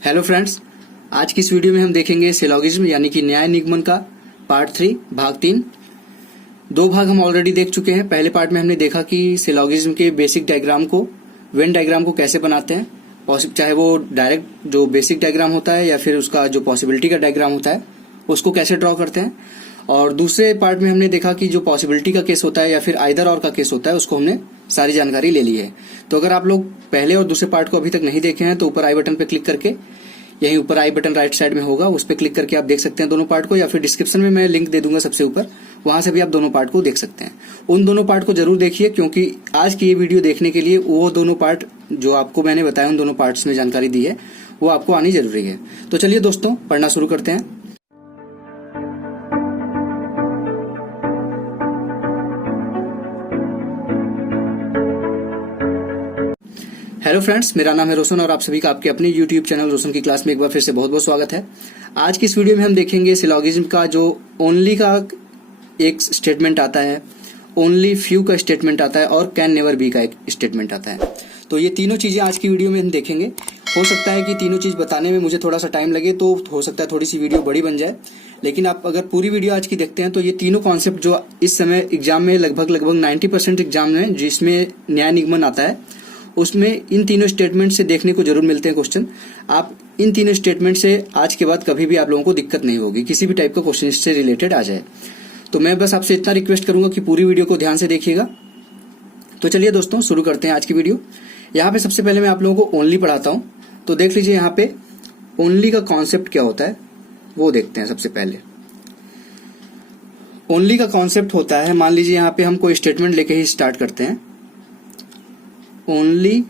Hello friends, आज की इस वीडियो में हम देखेंगे सिलोगिज्म यानी कि न्याय निगमन का पार्ट 3 भाग 3। दो भाग हम ऑलरेडी देख चुके हैं। पहले पार्ट में हमने देखा कि सिलोगिज्म के बेसिक डायग्राम को, वेन डायग्राम को कैसे बनाते हैं, चाहे वो डायरेक्ट जो बेसिक डायग्राम होता है या फिर उसका जो पॉसिबिलिटी का डायग्राम होता है उसको कैसे ड्रॉ करते हैं। और दूसरे पार्ट में हमने देखा कि जो पॉसिबिलिटी का केस होता है या फिर आइदर और का केस होता है उसको हमने सारी जानकारी ले ली है। तो अगर आप लोग पहले और दूसरे पार्ट को अभी तक नहीं देखे हैं तो ऊपर आई बटन पे क्लिक करके, यहीं ऊपर आई बटन राइट साइड में होगा, उस पर क्लिक करके आप देख सकते हैं दोनों पार्ट को, या फिर डिस्क्रिप्शन में मैं लिंक दे दूंगा सबसे ऊपर, वहां से भी आप दोनों पार्ट को देख सकते हैं। उन दोनों पार्ट को जरूर देखिए क्योंकि आज की ये वीडियो देखने के लिए वो दोनों पार्ट जो आपको मैंने बताया उन दोनों पार्ट्स में जानकारी दी है वो आपको आनी जरूरी है। तो चलिए दोस्तों, पढ़ना शुरू करते हैं। हेलो फ्रेंड्स, मेरा नाम है रोशन और आप सभी का आपके अपने यूट्यूब चैनल रोशन की क्लास में एक बार फिर से बहुत बहुत स्वागत है। आज की इस वीडियो में हम देखेंगे सिलोगिज्म का जो ओनली का एक स्टेटमेंट आता है, ओनली फ्यू का स्टेटमेंट आता है और कैन नेवर बी का एक स्टेटमेंट आता है। तो ये तीनों चीजें आज की वीडियो में हम देखेंगे। हो सकता है कि तीनों चीज बताने में मुझे थोड़ा सा टाइम लगे, तो हो सकता है थोड़ी सी वीडियो बड़ी बन जाए, लेकिन आप अगर पूरी वीडियो आज की देखते हैं तो ये तीनों कॉन्सेप्ट जो इस समय एग्जाम में लगभग 90% एग्जाम में जिसमें न्याय निगमन आता है उसमें इन तीनों स्टेटमेंट से देखने को जरूर मिलते हैं क्वेश्चन। आप इन तीनों स्टेटमेंट से आज के बाद कभी भी आप लोगों को दिक्कत नहीं होगी, किसी भी टाइप का क्वेश्चन इससे रिलेटेड आ जाए। तो मैं बस आपसे इतना रिक्वेस्ट करूंगा कि पूरी वीडियो को ध्यान से देखिएगा। तो चलिए दोस्तों, शुरू करते हैं आज की वीडियो। यहाँ पे सबसे पहले मैं आप लोगों को ओनली पढ़ाता हूँ, तो देख लीजिए यहाँ पे ओनली का कॉन्सेप्ट क्या होता है वो देखते हैं। सबसे पहले ओनली का कॉन्सेप्ट होता है, मान लीजिए यहाँ पे हम कोई स्टेटमेंट लेके ही स्टार्ट करते हैं। Only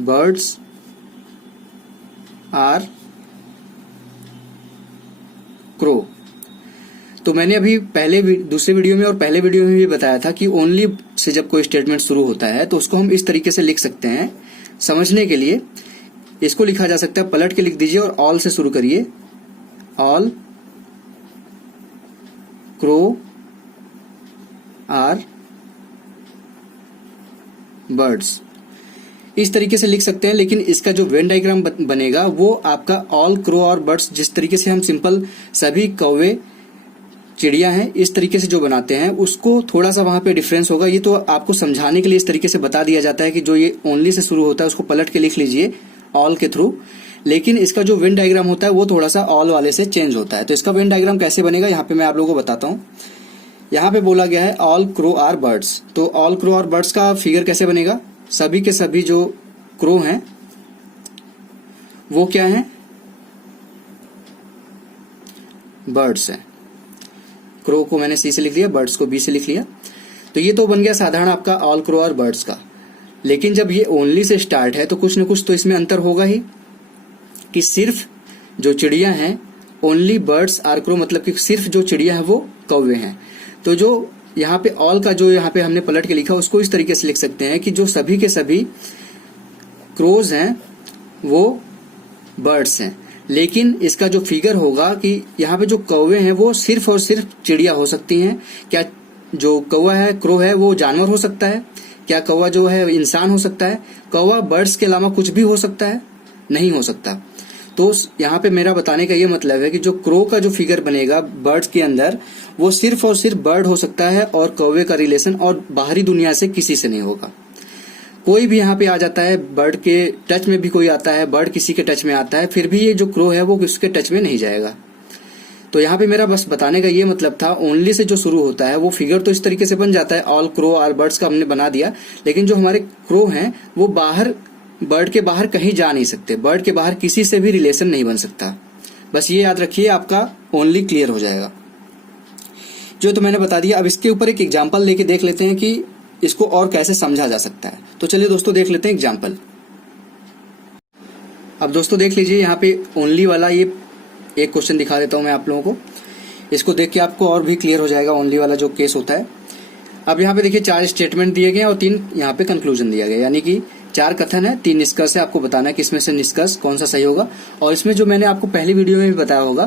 birds are crow. तो मैंने अभी दूसरे वीडियो में और पहले वीडियो में भी बताया था कि ओनली से जब कोई स्टेटमेंट शुरू होता है तो उसको हम इस तरीके से लिख सकते हैं। समझने के लिए इसको लिखा जा सकता है, पलट के लिख दीजिए और ऑल से शुरू करिए। ऑल क्रो आर बर्ड्स, इस तरीके से लिख सकते हैं। लेकिन इसका जो वेन डायग्राम बनेगा वो आपका ऑल क्रो और बर्ड्स, जिस तरीके से हम सिंपल सभी कौवे चिड़िया हैं इस तरीके से जो बनाते हैं उसको थोड़ा सा वहां पे डिफरेंस होगा। ये तो आपको समझाने के लिए इस तरीके से बता दिया जाता है कि जो ये ओनली से शुरू होता है उसको पलट के लिख लीजिए ऑल के थ्रू, लेकिन इसका जो वेन डायग्राम होता है वो थोड़ा सा ऑल वाले से चेंज होता है। तो इसका वेन डायग्राम कैसे बनेगा यहाँ पे मैं आप लोगों को बताता हूँ। यहाँ पे बोला गया है ऑल क्रो आर बर्ड्स, तो ऑल क्रो और बर्ड्स का फिगर कैसे बनेगा? सभी के सभी जो क्रो हैं वो क्या हैं? बर्ड्स हैं। क्रो को मैंने सी से लिख लिया, बर्ड्स को बी से लिख लिया। तो ये तो बन गया साधारण आपका ऑल क्रो और बर्ड्स का। लेकिन जब ये ओनली से स्टार्ट है तो कुछ न कुछ तो इसमें अंतर होगा ही, कि सिर्फ जो चिड़िया हैं, ओनली बर्ड्स आर क्रो, मतलब कि सिर्फ जो चिड़िया है वो कौवे हैं। तो जो यहाँ पे ऑल का जो यहाँ पे हमने पलट के लिखा उसको इस तरीके से लिख सकते हैं कि जो सभी के सभी क्रोज हैं वो बर्ड्स हैं। लेकिन इसका जो फिगर होगा कि यहाँ पे जो कौवे हैं वो सिर्फ और सिर्फ चिड़िया हो सकती हैं। क्या जो कौवा है, क्रो है, वो जानवर हो सकता है? क्या कौवा जो है इंसान हो सकता है? कौवा बर्ड्स के अलावा कुछ भी हो सकता है? नहीं हो सकता। तो यहाँ पे मेरा बताने का ये मतलब है कि जो क्रो का जो फिगर बनेगा बर्ड्स के अंदर वो सिर्फ और सिर्फ बर्ड हो सकता है और कौवे का रिलेशन और बाहरी दुनिया से किसी से नहीं होगा। कोई भी यहाँ पे आ जाता है, बर्ड के टच में भी कोई आता है, बर्ड किसी के टच में आता है, फिर भी ये जो क्रो है वो उसके टच में नहीं जाएगा। तो यहाँ पे मेरा बस बताने का ये मतलब था, ओनली से जो शुरू होता है वो फिगर तो इस तरीके से बन जाता है, ऑल क्रो आर बर्ड्स का हमने बना दिया, लेकिन जो हमारे क्रो हैं वो बाहर, बर्ड के बाहर कहीं जा नहीं सकते, बर्ड के बाहर किसी से भी रिलेशन नहीं बन सकता। बस ये याद रखिए, आपका ओनली क्लियर हो जाएगा। जो तो मैंने बता दिया। अब इसके ऊपर एक एग्जांपल लेके देख लेते हैं कि इसको और कैसे समझा जा सकता है। तो चलिए दोस्तों देख लेते हैं एग्जांपल। अब दोस्तों देख लीजिए, यहाँ पे ओनली वाला ये एक क्वेश्चन दिखा देता हूं मैं आप लोगों को। इसको देख के आपको और भी क्लियर हो जाएगा ओनली वाला जो केस होता है। अब यहाँ पे देखिए 4 स्टेटमेंट दिए गए और 3 यहाँ पे कंक्लूजन दिया गया, यानी कि 4 कथन है, 3 निष्कर्ष है। आपको बताना है किसमें से निष्कर्ष कौन सा सही होगा। और इसमें जो मैंने आपको पहली वीडियो में भी बताया होगा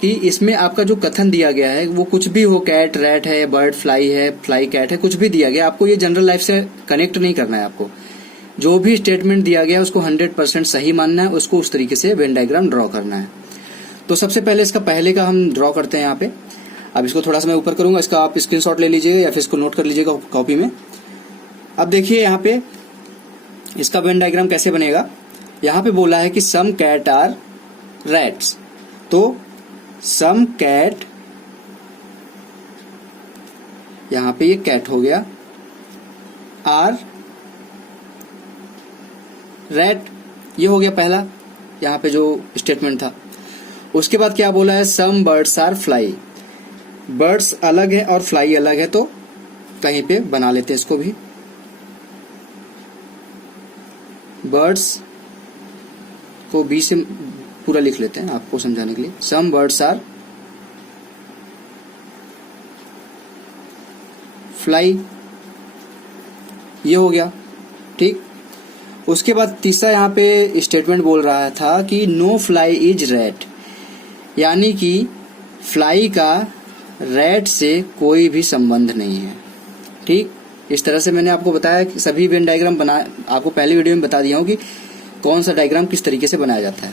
कि इसमें आपका जो कथन दिया गया है वो कुछ भी हो, कैट रैट है, बर्ड फ्लाई है, फ्लाई कैट है, कुछ भी दिया गया, आपको ये जनरल लाइफ से कनेक्ट नहीं करना है। आपको जो भी स्टेटमेंट दिया गया उसको 100% सही मानना है, उसको उस तरीके से वेन डायग्राम ड्रॉ करना है। तो सबसे पहले इसका पहले का हम ड्रॉ करते हैं यहाँ पे। अब इसको थोड़ा सा मैं ऊपर करूंगा, इसका आप स्क्रीनशॉट ले लीजिएगा या फिर इसको नोट कर लीजिएगा कॉपी में। अब देखिए यहाँ पे इसका वेन डायग्राम कैसे बनेगा। यहाँ पे बोला है कि सम कैट आर रैट्स, तो सम कैट, यहाँ पे ये कैट हो गया, आर रैट, ये हो गया पहला यहाँ पे जो स्टेटमेंट था। उसके बाद क्या बोला है, some birds are fly, birds अलग है और फ्लाई अलग है, तो कहीं पे बना लेते हैं इसको भी, बर्ड्स को बी से पूरा लिख लेते हैं आपको समझाने के लिए। सम बर्ड्स आर फ्लाई, ये हो गया, ठीक। उसके बाद तीसरा यहाँ पे स्टेटमेंट बोल रहा था कि नो फ्लाई इज रैट, यानी कि फ्लाई का रैट से कोई भी संबंध नहीं है, ठीक। इस तरह से मैंने आपको बताया कि सभी वेन डायग्राम आपको पहले वीडियो में बता दिया हूँ कि कौन सा डायग्राम किस तरीके से बनाया जाता है।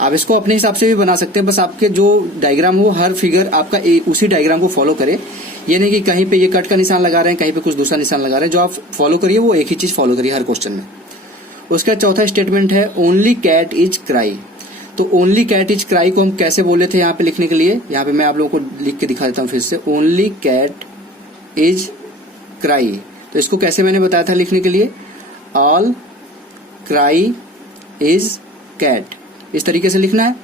आप इसको अपने हिसाब से भी बना सकते हैं, बस आपके जो डायग्राम हो हर फिगर आपका उसी डायग्राम को फॉलो करे। ये नहीं कि कहीं पे ये कट का निशान लगा रहे हैं, कहीं पे कुछ दूसरा निशान लगा रहे हैं, जो आप फॉलो करिए वो एक ही चीज फॉलो करिए हर क्वेश्चन में। उसका चौथा स्टेटमेंट है ओनली कैट इज क्राई, तो ओनली कैट इज क्राई को हम कैसे बोले थे यहाँ पे लिखने के लिए, यहाँ पे मैं आप लोगों को लिख के दिखा देता हूँ फिर से। ओनली कैट इज क्राई, तो इसको कैसे मैंने बताया था लिखने के लिए, ऑल क्राई इज कैट, इस तरीके से लिखना है।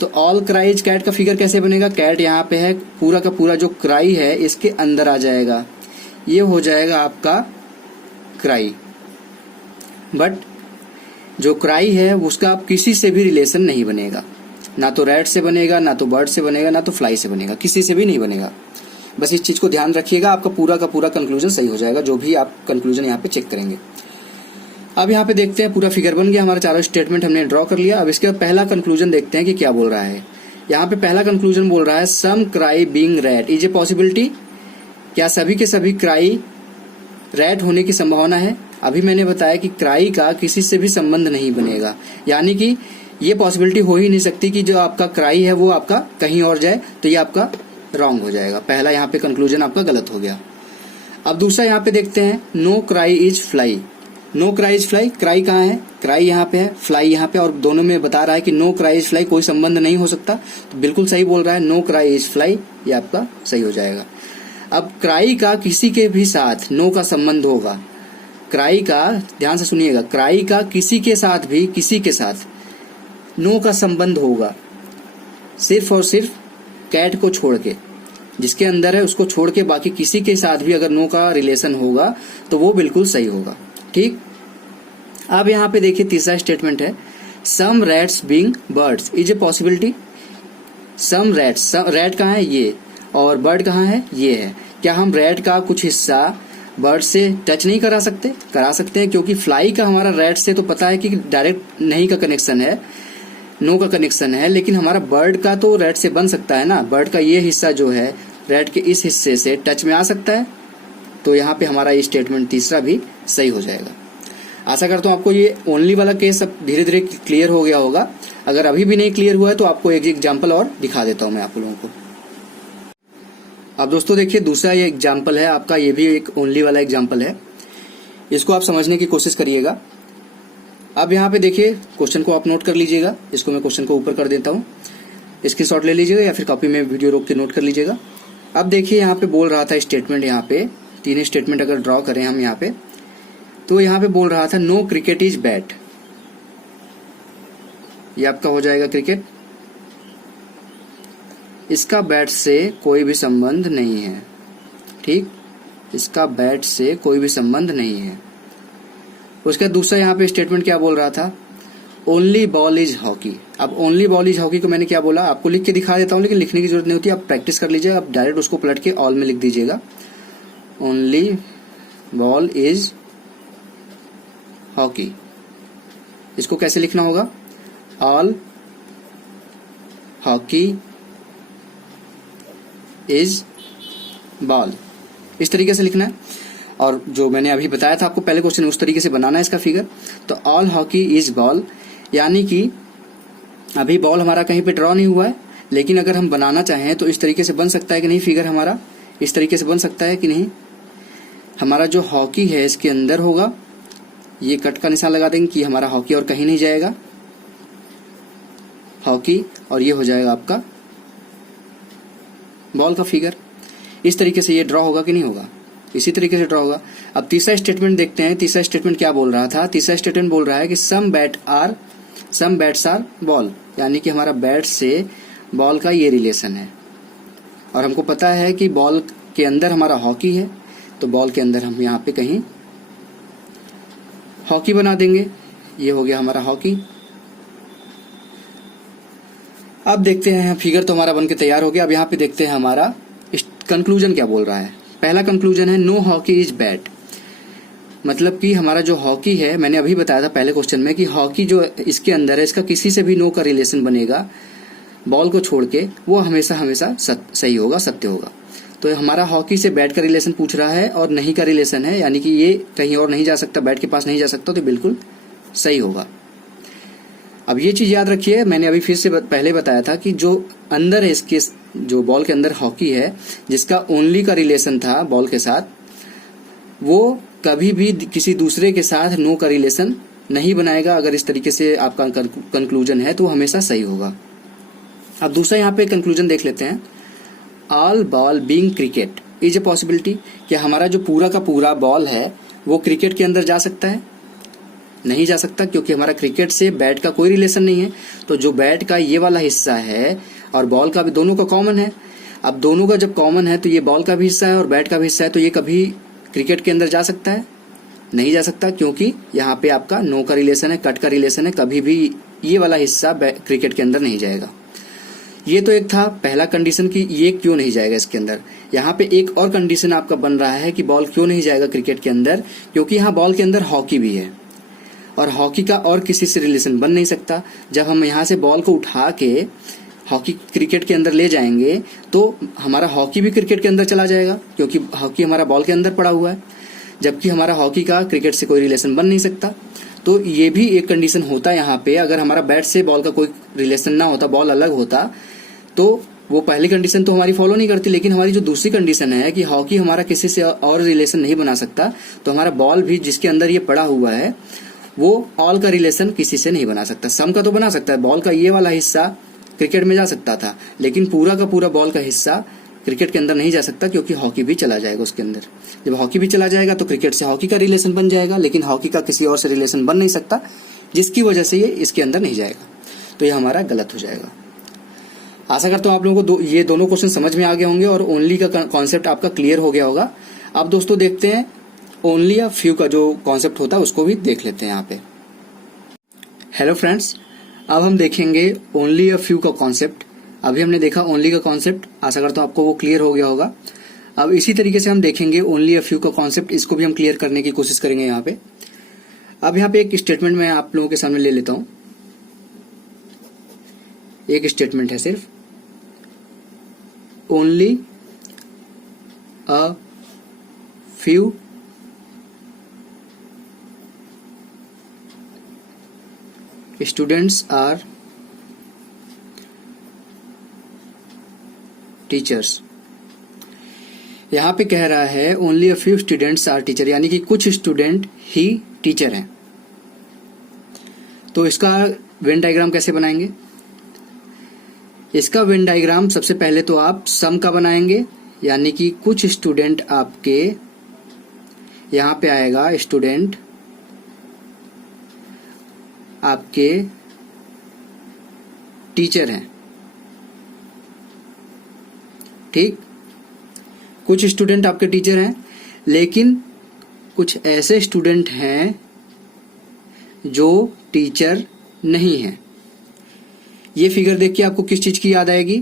तो ऑल क्राई इज कैट का फिगर कैसे बनेगा, कैट यहाँ पे है, पूरा का पूरा जो क्राई है इसके अंदर आ जाएगा, ये हो जाएगा आपका क्राई। बट जो क्राई है उसका आप किसी से भी रिलेशन नहीं बनेगा, ना तो रैट से बनेगा, ना तो बर्ड से बनेगा, ना तो फ्लाई से बनेगा, किसी से भी नहीं बनेगा। बस इस चीज को ध्यान रखिएगा, आपका पूरा का पूरा कंक्लूजन सही हो जाएगा, जो भी आप कंक्लूजन यहाँ पे चेक करेंगे। अब यहाँ पे देखते हैं पूरा फिगर बन गया, हमारा चारों स्टेटमेंट हमने ड्रॉ कर लिया। अब इसके बाद पहला कंक्लूजन देखते हैं कि क्या बोल रहा है। यहाँ पे पहला कंक्लूजन बोल रहा है some cry being rat is a possibility, क्या सभी के सभी क्राई रैट होने की संभावना है। अभी मैंने बताया कि क्राई का किसी से भी संबंध नहीं बनेगा, यानी कि ये पॉसिबिलिटी हो ही नहीं सकती कि जो आपका क्राई है वो आपका कहीं और जाए, तो ये आपका रॉन्ग हो जाएगा। पहला यहाँ पे कंक्लूजन आपका गलत हो गया। अब दूसरा यहाँ पे देखते हैं no cry is fly, no cry is fly, cry कहाँ है, क्राई यहाँ पे है, फ्लाई यहाँ पे, और दोनों में बता रहा है कि नो क्राई इज फ्लाई, कोई संबंध नहीं हो सकता, तो बिल्कुल सही बोल रहा है, नो क्राई इज फ्लाई, ये आपका सही हो जाएगा। अब क्राई का किसी के भी साथ नो का संबंध होगा, क्राई का ध्यान से सुनिएगा, क्राई का किसी के साथ भी, किसी के साथ नो का संबंध होगा, सिर्फ और सिर्फ कैट को छोड़ के, जिसके अंदर है उसको छोड़ के बाकी किसी के साथ भी अगर नो का रिलेशन होगा तो वो बिल्कुल सही होगा, ठीक। अब यहाँ पे देखिए तीसरा स्टेटमेंट है some rats being birds is a possibility, some rats, rat कहाँ है ये, और बर्ड कहाँ है ये है, क्या हम रैट का कुछ हिस्सा बर्ड से टच नहीं करा सकते, करा सकते हैं, क्योंकि फ्लाई का हमारा रैट से तो पता है कि डायरेक्ट नहीं का कनेक्शन है, नो का कनेक्शन है, लेकिन हमारा बर्ड का तो रैट से बन सकता है ना, बर्ड का ये हिस्सा जो है रैट के इस हिस्से से टच में आ सकता है, तो यहाँ पे हमारा ये स्टेटमेंट तीसरा भी सही हो जाएगा। आशा करता हूँ आपको ये ओनली वाला केस अब धीरे धीरे क्लियर हो गया होगा। अगर अभी भी नहीं क्लियर हुआ है तो आपको एक एग्जाम्पल और दिखा देता हूँ मैं आप लोगों को। अब दोस्तों देखिए दूसरा ये एग्जाम्पल है आपका, ये भी एक ओनली वाला एग्जाम्पल है, इसको आप समझने की कोशिश करिएगा। अब यहाँ पे देखिए क्वेश्चन को आप नोट कर लीजिएगा, इसको मैं क्वेश्चन को ऊपर कर देता हूँ, स्क्रीनशॉट ले लीजिएगा या फिर कॉपी में वीडियो रोक के नोट कर लीजिएगा। अब देखिए यहाँ पे बोल रहा था स्टेटमेंट, यहाँ पे तीन स्टेटमेंट अगर ड्रॉ करें हम यहाँ पे, तो यहाँ पे बोल रहा था नो क्रिकेट इज बैट, ये आपका हो जाएगा क्रिकेट, इसका बैट से कोई भी संबंध नहीं है, ठीक, इसका बैट से कोई भी संबंध नहीं है। उसका दूसरा यहाँ पे स्टेटमेंट क्या बोल रहा था, ओनली बॉल इज हॉकी। अब ओनली बॉल इज हॉकी को मैंने क्या बोला, आपको लिख के दिखा देता हूँ, लेकिन लिखने की जरूरत नहीं होती, आप प्रैक्टिस कर लीजिएगा, आप डायरेक्ट उसको पलट के ऑल में लिख दीजिएगा, ओनली बॉल इज हॉकी। इसको कैसे लिखना होगा, ऑल हॉकी इज बॉल, इस तरीके से लिखना है। और जो मैंने अभी बताया था आपको पहले क्वेश्चन, उस तरीके से बनाना है इसका फिगर। तो ऑल हॉकी इज बॉल, यानी कि अभी बॉल हमारा कहीं पे ड्रॉ नहीं हुआ है, लेकिन अगर हम बनाना चाहें तो इस तरीके से बन सकता है कि नहीं, फिगर हमारा इस तरीके से बन सकता है कि नहीं। हमारा जो हॉकी है इसके अंदर होगा, ये कट का निशान लगा देंगे कि हमारा हॉकी और कहीं नहीं जाएगा, हॉकी, और ये हो जाएगा आपका बॉल का फिगर। इस तरीके से ये ड्रॉ होगा कि नहीं होगा, इसी तरीके से ड्रॉ होगा। अब तीसरा स्टेटमेंट देखते हैं, तीसरा स्टेटमेंट क्या बोल रहा था। तीसरा स्टेटमेंट बोल रहा है कि सम बैट्स आर बॉल, यानी कि हमारा बैट से बॉल का ये रिलेशन है, और हमको पता है कि बॉल के अंदर हमारा हॉकी है, तो बॉल के अंदर हम यहाँ पे कहीं हॉकी बना देंगे, ये हो गया हमारा हॉकी। अब देखते हैं, फिगर तो हमारा बनके तैयार हो गया। अब यहाँ पे देखते हैं हमारा कंक्लूजन क्या बोल रहा है। पहला कंक्लूजन है नो हॉकी इज बैट, मतलब कि हमारा जो हॉकी है, मैंने अभी बताया था पहले क्वेश्चन में कि हॉकी जो इसके अंदर है, इसका किसी से भी नो का रिलेशन बनेगा बॉल को छोड़ के, वो हमेशा हमेशा सही होगा, सत्य होगा। तो हमारा हॉकी से बैट का रिलेशन पूछ रहा है और नहीं का रिलेशन है, यानी कि ये कहीं और नहीं जा सकता, बैट के पास नहीं जा सकता, तो बिल्कुल सही होगा। अब ये चीज याद रखिए, मैंने अभी फिर से पहले बताया था कि जो अंदर है इसके, जो बॉल के अंदर हॉकी है, जिसका ओनली का रिलेशन था बॉल के साथ, वो कभी भी किसी दूसरे के साथ नो का रिलेशन नहीं बनाएगा। अगर इस तरीके से आपका कंक्लूजन है तो हमेशा सही होगा। अब दूसरा यहाँ पे कंक्लूजन देख लेते हैं। All ball being cricket is a possibility, क्या हमारा जो पूरा का पूरा बॉल है वो क्रिकेट के अंदर जा सकता है? नहीं जा सकता, क्योंकि हमारा क्रिकेट से बैट का कोई रिलेशन नहीं है। तो जो बैट का ये वाला हिस्सा है और बॉल का भी, दोनों का कॉमन है। अब दोनों का जब कॉमन है तो ये बॉल का भी हिस्सा है और बैट का भी हिस्सा है, तो ये कभी क्रिकेट के अंदर जा सकता है? नहीं जा सकता, क्योंकि यहाँ पे आपका नो का रिलेशन है, कट का रिलेशन है, कभी भी ये वाला हिस्सा क्रिकेट के अंदर नहीं जाएगा। ये तो एक था पहला कंडीशन कि ये क्यों नहीं जाएगा इसके अंदर। यहाँ पे एक और कंडीशन आपका बन रहा है कि बॉल क्यों नहीं जाएगा क्रिकेट के अंदर, क्योंकि यहाँ बॉल के अंदर हॉकी भी है और हॉकी का और किसी से रिलेशन बन नहीं सकता। जब हम यहाँ से बॉल को उठा के हॉकी क्रिकेट के अंदर ले जाएंगे तो हमारा हॉकी भी क्रिकेट के अंदर चला जाएगा, क्योंकि हॉकी हमारा बॉल के अंदर पड़ा हुआ है, जबकि हमारा हॉकी का क्रिकेट से कोई रिलेशन बन नहीं सकता। तो ये भी एक कंडीशन होता है यहाँ पे। अगर हमारा बैट से बॉल का कोई रिलेशन ना होता, बॉल अलग होता, तो वो पहली कंडीशन तो हमारी फॉलो नहीं करती। लेकिन हमारी जो दूसरी कंडीशन है कि हॉकी हमारा किसी से और रिलेशन नहीं बना सकता, तो हमारा बॉल भी जिसके अंदर ये पड़ा हुआ है वो ऑल का रिलेशन किसी से नहीं बना सकता। सम का तो बना सकता है, बॉल का ये वाला हिस्सा क्रिकेट में जा सकता था, लेकिन पूरा का पूरा बॉल का हिस्सा क्रिकेट के अंदर नहीं जा सकता, क्योंकि हॉकी भी चला जाएगा उसके अंदर। जब हॉकी भी चला जाएगा तो क्रिकेट से हॉकी का रिलेशन बन जाएगा, लेकिन हॉकी का किसी और से रिलेशन बन नहीं सकता, जिसकी वजह से ये इसके अंदर नहीं जाएगा। तो ये हमारा गलत हो जाएगा। आशा करता हूँ आप लोगों को ये दोनों क्वेश्चन समझ में आ गए होंगे और ओनली का कॉन्सेप्ट आपका क्लियर हो गया होगा। अब दोस्तों देखते हैं ओनली या फ्यू का जो कॉन्सेप्ट होता है उसको भी देख लेते हैं यहाँ पे। हेलो फ्रेंड्स, अब हम देखेंगे ओनली या फ्यू का कॉन्सेप्ट। अभी हमने देखा ओनली का कॉन्सेप्ट, आशा करता हूँ आपको वो क्लियर हो गया होगा। अब इसी तरीके से हम देखेंगे ओनली या फ्यू का कॉन्सेप्ट, इसको भी हम क्लियर करने की कोशिश करेंगे यहाँ पे। अब यहाँ पे एक स्टेटमेंट मैं आप लोगों के सामने ले लेता हूँ। एक स्टेटमेंट है सिर्फ, only a few students are teachers. यहां पे कह रहा है only a few students are teacher, यानी कि कुछ स्टूडेंट ही टीचर हैं। तो इसका वेन डायग्राम कैसे बनाएंगे? इसका वेन डायग्राम सबसे पहले तो आप सम का बनाएंगे, यानी कि कुछ स्टूडेंट आपके यहां पे आएगा, स्टूडेंट आपके टीचर हैं, ठीक। कुछ स्टूडेंट आपके टीचर हैं, लेकिन कुछ ऐसे स्टूडेंट हैं जो टीचर नहीं हैं। ये फिगर देख के आपको किस चीज की याद आएगी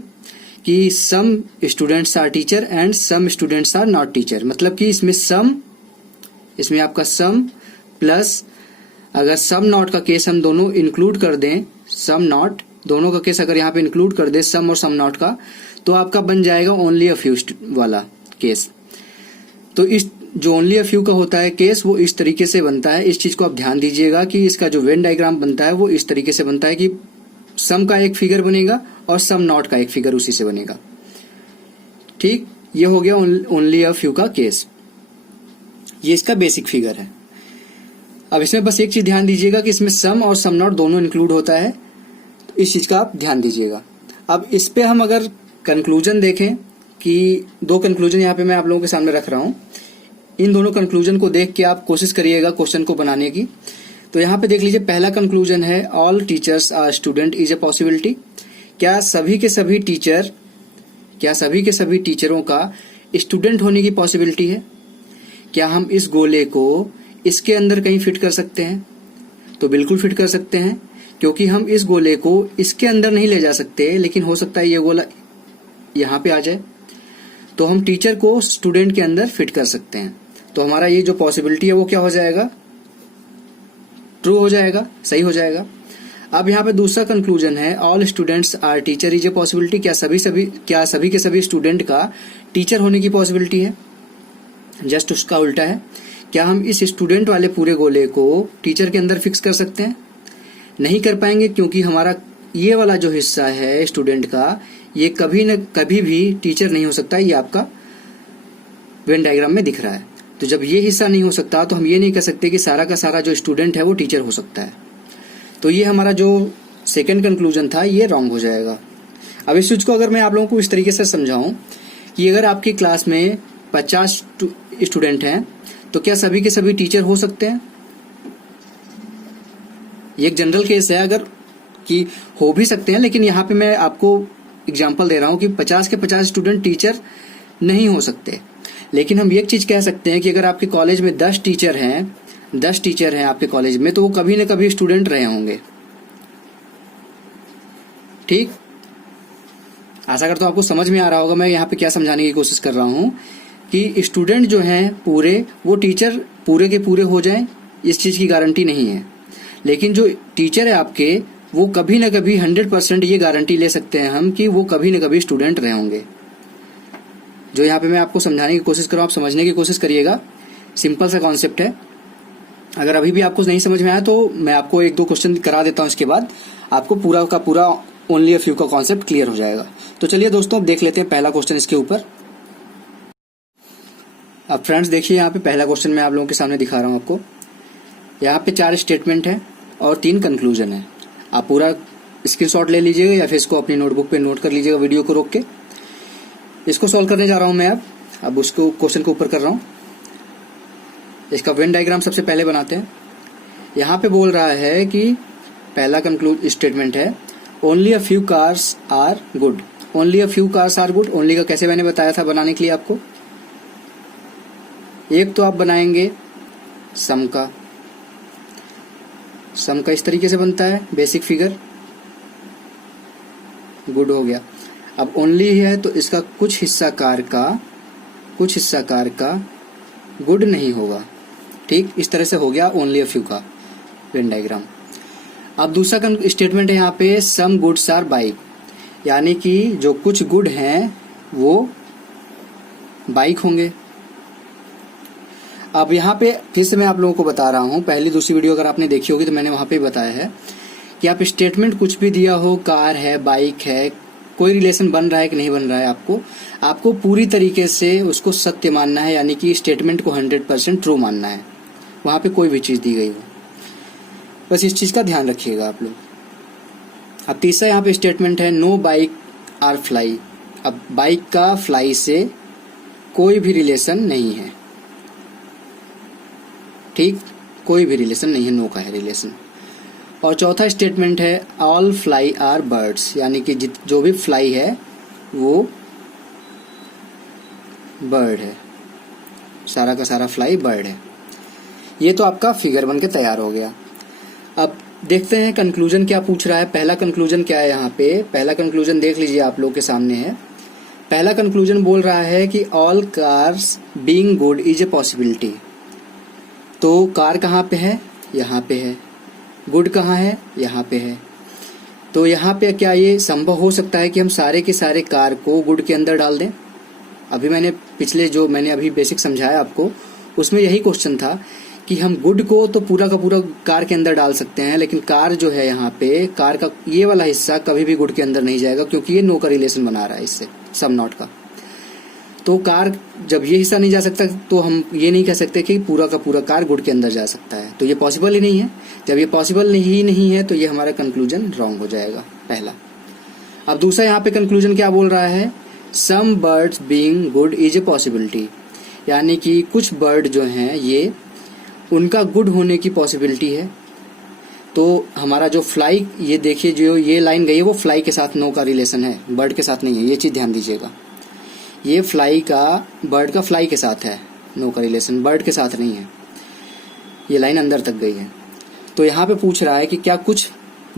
कि some students are teacher and some students are not teacher. मतलब कि इसमें आपका सम प्लस, अगर सम नॉट का केस हम दोनों इंक्लूड कर दें, सम नॉट दोनों का केस अगर यहाँ पे इंक्लूड कर दे, सम और सम नॉट का, तो आपका बन जाएगा ओनली अ फ्यू वाला केस। तो इस जो ओनली अ फ्यू का होता है केस वो इस तरीके से बनता है। इस चीज को आप ध्यान दीजिएगा कि इसका जो वेन डायग्राम बनता है वो इस तरीके से बनता है कि सम का एक फिगर बनेगा और सम नॉट का एक फिगर उसी से बनेगा। ठीक, ये हो गया ओनली अ फ्यू का केस। ये इसका बेसिक फिगर है। अब इसमें बस एक चीज ध्यान दीजिएगा कि इसमें सम और सम नॉट दोनों इंक्लूड होता है, तो इस चीज का आप ध्यान दीजिएगा। अब इस पे हम अगर कंक्लूजन देखें कि दो कंक्लूजन यहाँ पे मैं आप लोगों के सामने रख रहा हूं, इन दोनों कंक्लूजन को देख के आप कोशिश करिएगा क्वेश्चन को बनाने की। तो यहाँ पे देख लीजिए, पहला कंक्लूजन है all teachers are student is a possibility. क्या सभी के सभी टीचरों का स्टूडेंट होने की पॉसिबिलिटी है? क्या हम इस गोले को इसके अंदर कहीं फिट कर सकते हैं? तो बिल्कुल फिट कर सकते हैं, क्योंकि हम इस गोले को इसके अंदर नहीं ले जा सकते, लेकिन हो सकता है ये गोला यहाँ पे आ जाए, तो हम टीचर को स्टूडेंट के अंदर फिट कर सकते हैं। तो हमारा ये जो पॉसिबिलिटी है वो क्या हो जाएगा? ट्रू हो जाएगा, सही हो जाएगा। अब यहाँ पे दूसरा कंक्लूजन है all students are teacher is a possibility. क्या सभी के सभी स्टूडेंट का टीचर होने की पॉसिबिलिटी है? जस्ट उसका उल्टा है। क्या हम इस स्टूडेंट वाले पूरे गोले को टीचर के अंदर फिक्स कर सकते हैं? नहीं कर पाएंगे, क्योंकि हमारा ये वाला जो हिस्सा है स्टूडेंट का, ये कभी न कभी भी टीचर नहीं हो सकता। ये आपका वेन डायग्राम में दिख रहा है। तो जब ये हिस्सा नहीं हो सकता तो हम ये नहीं कह सकते कि सारा का सारा जो स्टूडेंट है वो टीचर हो सकता है। तो ये हमारा जो सेकंड कंक्लूजन था ये रॉन्ग हो जाएगा। अब इस चीज को अगर मैं आप लोगों को इस तरीके से समझाऊं कि अगर आपकी क्लास में 50 स्टूडेंट हैं, तो क्या सभी के सभी टीचर हो सकते हैं? ये एक जनरल केस है, अगर कि हो भी सकते हैं, लेकिन यहाँ पे मैं आपको एग्जांपल दे रहा हूं कि 50 के 50 स्टूडेंट टीचर नहीं हो सकते। लेकिन हम एक चीज कह सकते हैं कि अगर आपके कॉलेज में 10 टीचर हैं आपके कॉलेज में, तो वो कभी न कभी स्टूडेंट रहे होंगे। ठीक, आशा करता हूं आपको समझ में आ रहा होगा मैं यहाँ पे क्या समझाने की कोशिश कर रहा हूं कि स्टूडेंट जो हैं पूरे, वो टीचर पूरे के पूरे हो जाएं, इस चीज की गारंटी नहीं है। लेकिन जो टीचर है आपके, वो कभी न कभी 100% ये गारंटी ले सकते हैं हम कि वो कभी न कभी स्टूडेंट रहे होंगे। जो यहाँ पे मैं आपको समझाने की कोशिश कर रहा हूँ, आप समझने की कोशिश करिएगा। सिंपल सा कॉन्सेप्ट है। अगर अभी भी आपको नहीं समझ में आया तो मैं आपको एक दो क्वेश्चन करा देता हूँ, इसके बाद आपको पूरा का पूरा ओनली अ फ्यू का कॉन्सेप्ट क्लियर हो जाएगा। तो चलिए दोस्तों, देख लेते हैं पहला क्वेश्चन इसके ऊपर। अब फ्रेंड्स देखिए, यहाँ पे पहला क्वेश्चन मैं आप लोगों के सामने दिखा रहा हूँ आपको। यहाँ पे 4 स्टेटमेंट है और 3 कंक्लूजन है। आप पूरा स्क्रीनशॉट ले लीजिएगा या फिर इसको अपनी नोटबुक पे नोट कर लीजिएगा वीडियो को रोक के। इसको सॉल्व करने जा रहा हूँ मैं अब उसको क्वेश्चन को ऊपर कर रहा हूँ। इसका वेन डायग्राम सबसे पहले बनाते हैं। यहाँ पे बोल रहा है कि पहला कंक्लूड स्टेटमेंट है only a few cars are good. Only a few cars are good. Only का कैसे मैंने बताया था बनाने के लिए आपको। एक तो आप बनाएंगे सम का इस तरीके से बनता है बेसिक फिगर, गुड हो गया। अब ओनली है तो इसका कुछ हिस्सा कार का गुड नहीं होगा। ठीक, इस तरह से हो गया ओनली अ फ्यू का वेन डायग्राम। अब दूसरा स्टेटमेंट है यहाँ पे सम गुड्स आर बाइक, यानी कि जो कुछ गुड हैं वो बाइक होंगे। अब यहाँ पे फिर से मैं आप लोगों को बता रहा हूँ, पहली दूसरी वीडियो अगर आपने देखी होगी तो मैंने वहां पे बताया है कि आप स्टेटमेंट कुछ भी दिया हो, कार है, बाइक है, कोई रिलेशन बन रहा है कि नहीं बन रहा है, आपको पूरी तरीके से उसको सत्य मानना है, यानी कि स्टेटमेंट को 100% ट्रू मानना है, वहां पे कोई भी चीज दी गई हो। बस इस चीज का ध्यान रखिएगा आप लोग। अब तीसरा यहाँ पे स्टेटमेंट है नो बाइक आर फ्लाई। अब बाइक का फ्लाई से कोई भी रिलेशन नहीं है। ठीक, कोई भी रिलेशन नहीं है, नो का है रिलेशन। और चौथा स्टेटमेंट है ऑल फ्लाई आर बर्ड्स, यानी कि जो भी फ्लाई है वो बर्ड है, सारा का सारा फ्लाई बर्ड है। ये तो आपका फिगर बन के तैयार हो गया। अब देखते हैं कंक्लूजन क्या पूछ रहा है। पहला कंक्लूजन क्या है यहाँ पे, पहला कंक्लूजन देख लीजिए आप लोग के सामने है। पहला कंक्लूजन बोल रहा है कि all cars being good is a possibility. तो कार कहाँ पे है, यहाँ पे है। गुड कहाँ है, यहाँ पे है। तो यहाँ पे क्या ये संभव हो सकता है कि हम सारे के सारे कार को गुड के अंदर डाल दें? अभी मैंने पिछले जो मैंने अभी बेसिक समझाया आपको उसमें यही क्वेश्चन था कि हम गुड को तो पूरा का पूरा कार के अंदर डाल सकते हैं, लेकिन कार जो है यहाँ पे कार का ये वाला हिस्सा कभी भी गुड के अंदर नहीं जाएगा, क्योंकि ये नो का रिलेशन बना रहा है इससे, सम नॉट का। तो कार जब ये हिस्सा नहीं जा सकता तो हम ये नहीं कह सकते कि पूरा का पूरा कार गुड के अंदर जा सकता है, तो ये पॉसिबल ही नहीं है। जब ये पॉसिबल नहीं है तो ये हमारा कंक्लूजन रॉन्ग हो जाएगा, पहला। अब दूसरा यहाँ पे कंक्लूजन क्या बोल रहा है, some birds being good is a possibility, यानी कि कुछ बर्ड जो हैं ये उनका गुड होने की पॉसिबिलिटी है। तो हमारा जो फ्लाई, ये देखिए जो ये लाइन गई है वो फ्लाई के साथ नो का रिलेशन है, बर्ड के साथ नहीं है, ये चीज ध्यान दीजिएगा। ये फ्लाई का बर्ड का फ्लाई के साथ है नो का रिलेशन, बर्ड के साथ नहीं है। ये लाइन अंदर तक गई है। तो यहाँ पे पूछ रहा है कि क्या कुछ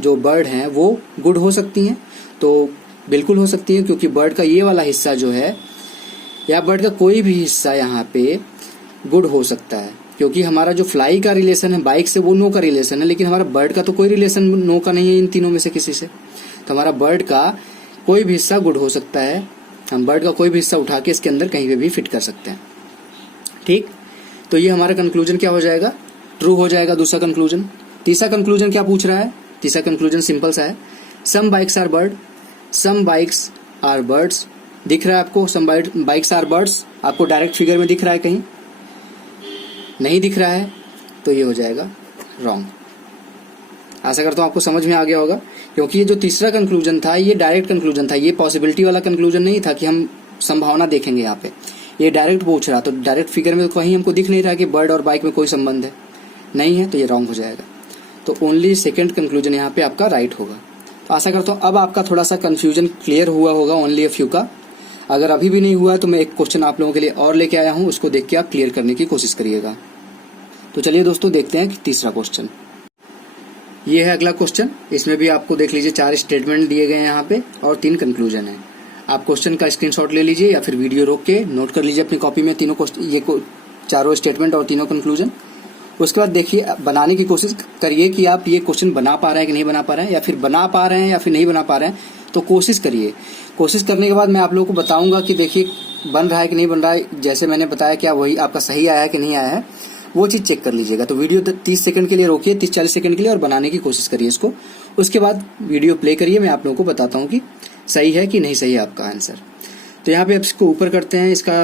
जो बर्ड हैं वो गुड हो सकती हैं, तो बिल्कुल हो सकती है, क्योंकि बर्ड का ये वाला हिस्सा जो है या बर्ड का कोई भी हिस्सा यहाँ पे गुड हो सकता है, क्योंकि हमारा जो फ्लाई का रिलेशन है बाइक से वो नो का रिलेशन है, लेकिन हमारा बर्ड का तो कोई रिलेशन नो का नहीं है इन तीनों में से किसी से। तो हमारा बर्ड का कोई भी हिस्सा गुड हो सकता है, हम बर्ड का कोई भी हिस्सा उठा के इसके अंदर कहीं पे भी फिट कर सकते हैं। ठीक, तो ये हमारा कंक्लूजन क्या हो जाएगा, ट्रू हो जाएगा दूसरा कंक्लूजन। तीसरा कंक्लूजन क्या पूछ रहा है, तीसरा कंक्लूजन सिंपल सा है, some bikes are bird, some bikes are birds. दिख रहा है आपको सम बाइक्स आर बर्ड्स, आपको डायरेक्ट फिगर में दिख रहा है, कहीं नहीं दिख रहा है, तो ये हो जाएगा रॉन्ग। आशा करता हूँ आपको समझ में आ गया होगा, क्योंकि ये जो तीसरा कंक्लूजन था ये डायरेक्ट कंक्लूजन था, ये पॉसिबिलिटी वाला कंक्लूजन नहीं था कि हम संभावना देखेंगे यहाँ पे, ये डायरेक्ट पूछ रहा, तो डायरेक्ट फिगर में कहीं हमको दिख नहीं रहा कि बर्ड और बाइक में कोई संबंध है, नहीं है, तो ये रॉन्ग हो जाएगा। तो ओनली सेकेंड कंक्लूजन यहाँ पे आपका राइट होगा। तो आशा करता हूँ अब आपका थोड़ा सा कंफ्यूजन क्लियर हुआ होगा ओनली अ फ्यू का। अगर अभी भी नहीं हुआ है तो मैं एक क्वेश्चन आप लोगों के लिए और लेके आया हूँ, उसको देख के आप क्लियर करने की कोशिश करिएगा। तो चलिए दोस्तों देखते हैं कि तीसरा क्वेश्चन। ये है अगला क्वेश्चन, इसमें भी आपको देख लीजिए 4 स्टेटमेंट दिए गए हैं यहाँ पे और 3 कंक्लूजन है। आप क्वेश्चन का स्क्रीनशॉट ले लीजिए या फिर वीडियो रोक के नोट कर लीजिए अपनी कॉपी में तीनों क्वेश्चन, ये चारों स्टेटमेंट और तीनों कंक्लूजन। उसके बाद देखिए बनाने की कोशिश करिए कि आप ये क्वेश्चन बना पा रहे हैं कि नहीं बना पा रहे हैं, या फिर बना पा रहे हैं या फिर नहीं बना पा रहे हैं, तो कोशिश करिए। कोशिश करने के बाद मैं आप लोगों को बताऊंगा कि देखिए बन रहा है कि नहीं बन रहा है, जैसे मैंने बताया क्या वही आपका सही आया है कि नहीं आया है, वो चीज चेक कर लीजिएगा। तो वीडियो 30 सेकंड के लिए रोकिए, 30-40 सेकंड के लिए, और बनाने की कोशिश करिए इसको। उसके बाद वीडियो प्ले करिए, मैं आप लोगों को बताता हूँ कि सही है कि नहीं सही है आपका आंसर। तो यहाँ पे अब इसको ऊपर करते हैं, इसका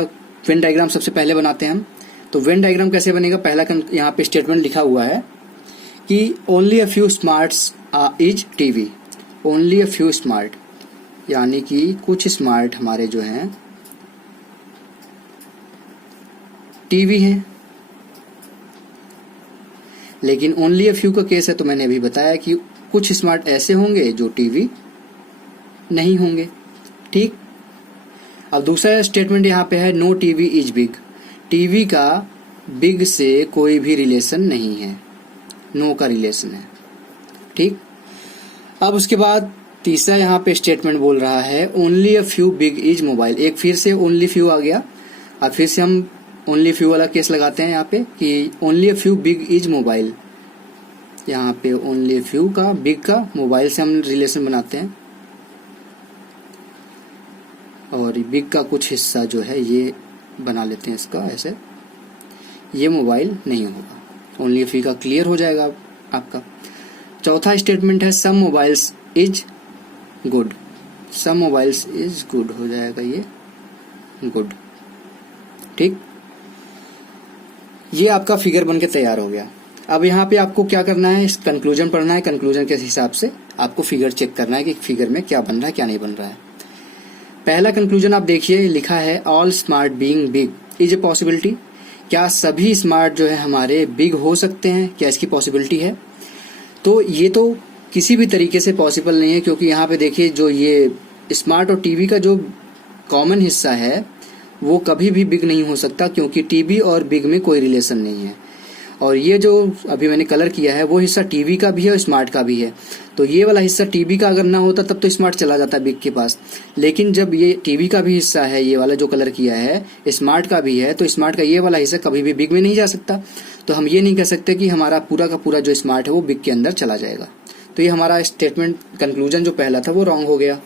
वेन डायग्राम सबसे पहले बनाते हैं हम। तो वेन डायग्राम कैसे बनेगा, पहला यहाँ पे स्टेटमेंट लिखा हुआ है कि only a few smarts is TV. Only a few smart यानी कि कुछ स्मार्ट हमारे जो हैं टीवी हैं, लेकिन ओनली अ फ्यू का केस है, तो मैंने अभी बताया कि कुछ स्मार्ट ऐसे होंगे जो टीवी नहीं होंगे। ठीक, अब दूसरा स्टेटमेंट यहाँ पे है no TV is big. TV का बिग से कोई भी रिलेशन नहीं है, नो का रिलेशन है। ठीक, अब उसके बाद तीसरा यहाँ पे स्टेटमेंट बोल रहा है only a few big is mobile. एक फिर से ओनली फ्यू आ गया, अब फिर से हम ओनली फ्यू वाला केस लगाते हैं यहाँ पे कि only a few big is mobile. यहाँ पे ओनली फ्यू का बिग का मोबाइल से हम रिलेशन बनाते हैं, और बिग का कुछ हिस्सा जो है ये बना लेते हैं इसका ऐसे, ये मोबाइल नहीं होगा। ओनली फ्यू का क्लियर हो जाएगा आपका। चौथा स्टेटमेंट है some mobiles is good. Some mobiles is good हो जाएगा ये गुड। ठीक, ये आपका फिगर बनके तैयार हो गया। अब यहाँ पे आपको क्या करना है, इस कंक्लूजन पढ़ना है, कंक्लूजन के हिसाब से आपको फिगर चेक करना है कि फिगर में क्या बन रहा है क्या नहीं बन रहा है। पहला कंक्लूजन आप देखिए, लिखा है all smart being big is a possibility. क्या सभी स्मार्ट जो है हमारे बिग हो सकते हैं, क्या इसकी पॉसिबिलिटी है? तो ये तो किसी भी तरीके से पॉसिबल नहीं है, क्योंकि यहाँ पे देखिए जो ये स्मार्ट और टीवी का जो कॉमन हिस्सा है वो कभी भी बिग नहीं हो सकता, क्योंकि टीवी और बिग में कोई रिलेशन नहीं है। और ये जो अभी मैंने कलर किया है वो हिस्सा टीवी का भी है और स्मार्ट का भी है। तो ये वाला हिस्सा टीवी का अगर ना होता तब तो स्मार्ट चला जाता बिग के पास, लेकिन जब ये टीवी का भी हिस्सा है, ये वाला जो कलर किया है स्मार्ट का भी है, तो स्मार्ट का ये वाला हिस्सा कभी भी बिग में नहीं जा सकता। तो हम ये नहीं कह सकते कि हमारा पूरा का पूरा जो स्मार्ट है वो बिग के अंदर चला जाएगा। तो ये हमारा स्टेटमेंट कंक्लूजन जो पहला था वो रॉन्ग हो गया।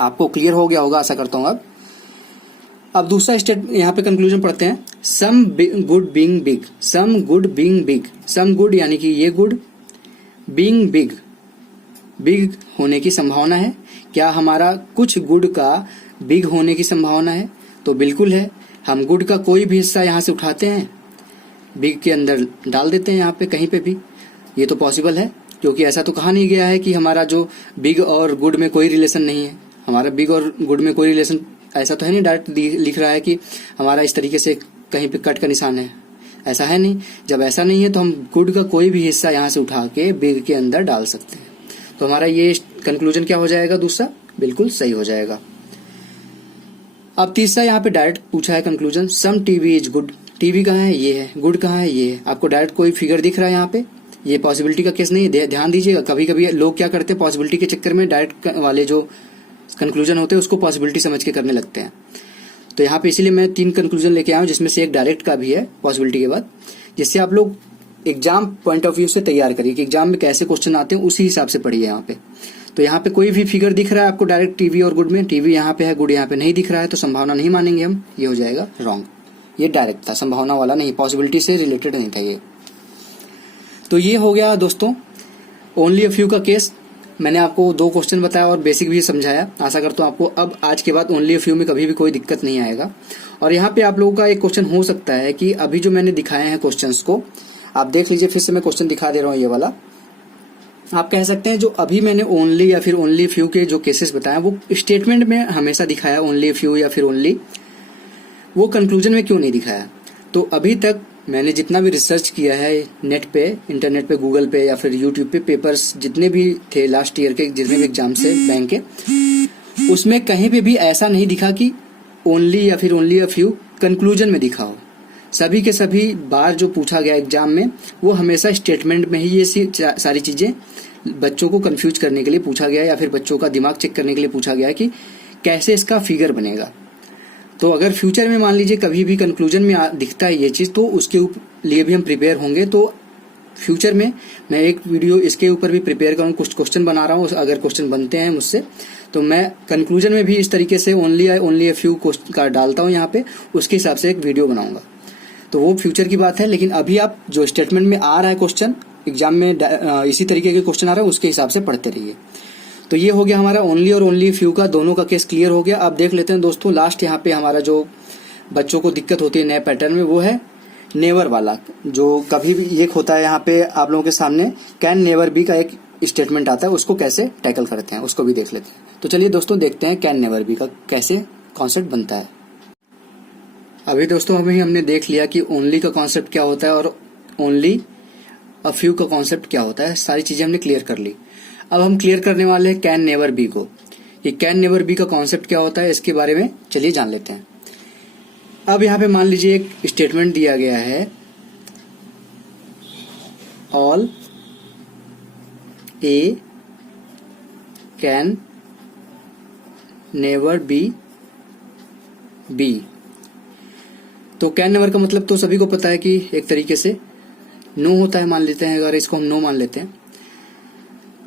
आपको क्लियर हो गया होगा आशा करता हूँ अब। अब दूसरा स्टेट यहाँ पे कंक्लूजन पढ़ते हैं। Some good being big, some good being big, some good यानी कि ये गुड, बीइंग बिग, बिग होने की संभावना है। क्या हमारा कुछ गुड का बिग होने की संभावना है? तो बिल्कुल है। हम गुड का कोई भी हिस्सा यहाँ से उठाते हैं, बिग के अंदर डाल देते हैं यहाँ पे कहीं पे भी, ये तो पॉसिबल है, क्योंकि ऐसा तो कहा नहीं गया है कि हमारा जो बिग और गुड में कोई रिलेशन नहीं है। हमारा बिग और गुड में कोई रिलेशन ऐसा तो है नहीं, डायरेक्ट लिख रहा है कि हमारा इस तरीके से कहीं पे कट का निशान है, ऐसा है नहीं। जब ऐसा नहीं है तो हम गुड का कोई भी हिस्सा यहाँ से उठा के बिग के अंदर डाल सकते हैं। तो हमारा ये कंक्लूजन क्या हो जाएगा? दूसरा बिल्कुल सही हो जाएगा। अब तीसरा यहाँ पे डायरेक्ट पूछा है conclusion, some TV is good, TV कहाँ है? ये है। गुड कहाँ है? ये है। आपको डायरेक्ट कोई फिगर दिख रहा है यहाँ पे, ये पॉसिबिलिटी का केस नहीं है। ध्यान दीजिएगा, कभी कभी लोग क्या करते हैं, पॉसिबिलिटी के चक्कर में डायरेक्ट वाले जो कंक्लूजन होते हैं उसको पॉसिबिलिटी समझ के करने लगते हैं। तो यहाँ पे इसीलिए मैं 3 कंक्लूजन लेके आया हूँ, जिसमें से एक डायरेक्ट का भी है पॉसिबिलिटी के बाद, जिससे आप लोग एग्जाम पॉइंट ऑफ व्यू से तैयार करिए कि एग्जाम में कैसे क्वेश्चन आते हैं, उसी हिसाब से पढ़िए यहाँ पे। तो यहाँ पे कोई भी फिगर दिख रहा है आपको डायरेक्ट टीवी और गुड में, टीवी यहाँ पे है, गुड यहाँ पे नहीं दिख रहा है, तो संभावना नहीं मानेंगे हम, ये हो जाएगा रॉन्ग। ये डायरेक्ट था, संभावना वाला नहीं, पॉसिबिलिटी से रिलेटेड नहीं था ये। तो ये हो गया दोस्तों ओनली अ फ्यू का केस। मैंने आपको 2 क्वेश्चन बताया और बेसिक भी समझाया। आशा करता हूँ आपको अब आज के बाद ओनली अ फ्यू में कभी भी कोई दिक्कत नहीं आएगा। और यहाँ पे आप लोगों का एक क्वेश्चन हो सकता है कि अभी जो मैंने दिखाए हैं क्वेश्चंस को आप देख लीजिए, फिर से मैं क्वेश्चन दिखा दे रहा हूँ ये वाला। आप कह सकते हैं जो अभी मैंने ओनली या फिर ओनली फ्यू के जो केसेस बताए वो स्टेटमेंट में हमेशा दिखाया ओनली फ्यू या फिर ओनली, वो कंक्लूजन में क्यों नहीं दिखाया? तो अभी तक मैंने जितना भी रिसर्च किया है नेट पे, इंटरनेट पे, गूगल पे या फिर यूट्यूब पे, पेपर्स जितने भी थे लास्ट ईयर के जितने भी एग्जाम से बैंक के, उसमें कहीं पे भी ऐसा नहीं दिखा कि ओनली या फिर ओनली अ फ्यू कंक्लूजन में दिखा हो। सभी के सभी बार जो पूछा गया एग्जाम में वो हमेशा स्टेटमेंट में ही ये सारी चीजें बच्चों को कंफ्यूज करने के लिए पूछा गया, या फिर बच्चों का दिमाग चेक करने के लिए पूछा गया कि कैसे इसका फिगर बनेगा। तो अगर फ्यूचर में मान लीजिए कभी भी कंक्लूजन में दिखता है ये चीज, तो उसके लिए भी हम प्रिपेयर होंगे। तो फ्यूचर में मैं एक वीडियो इसके ऊपर भी प्रिपेयर करूँ, कुछ क्वेश्चन बना रहा हूँ, अगर क्वेश्चन बनते हैं मुझसे तो मैं कंक्लूजन में भी इस तरीके से ओनली अ फ्यू क्वेश्चन का डालता हूँ यहाँ पे, उसके हिसाब से एक वीडियो बनाऊंगा। तो वो फ्यूचर की बात है, लेकिन अभी आप जो स्टेटमेंट में आ रहा है क्वेश्चन एग्जाम में, इसी तरीके के क्वेश्चन आ रहा है, उसके हिसाब से पढ़ते रहिए। तो ये हो गया हमारा ओनली और ओनली फ्यू का दोनों का केस क्लियर हो गया। अब देख लेते हैं दोस्तों लास्ट यहाँ पे हमारा जो बच्चों को दिक्कत होती है नए पैटर्न में, वो है नेवर वाला, जो कभी भी एक होता है यहाँ पे आप लोगों के सामने कैन नेवर बी का एक स्टेटमेंट आता है, उसको कैसे टैकल करते हैं उसको भी देख लेते हैं। तो चलिए दोस्तों देखते हैं कैन नेवर बी का कैसे कॉन्सेप्ट बनता है। अभी दोस्तों हमने देख लिया कि ओनली का कॉन्सेप्ट क्या होता है और ओनली अ फ्यू का कॉन्सेप्ट क्या होता है, सारी चीजें हमने क्लियर कर ली। अब हम क्लियर करने वाले हैं कैन नेवर बी को। ये कैन नेवर बी का कॉन्सेप्ट क्या होता है इसके बारे में चलिए जान लेते हैं। अब यहाँ पे मान लीजिए एक स्टेटमेंट दिया गया है, all A can never be B. तो कैन नेवर का मतलब तो सभी को पता है कि एक तरीके से नो होता है, मान लेते हैं, अगर इसको हम नो मान लेते हैं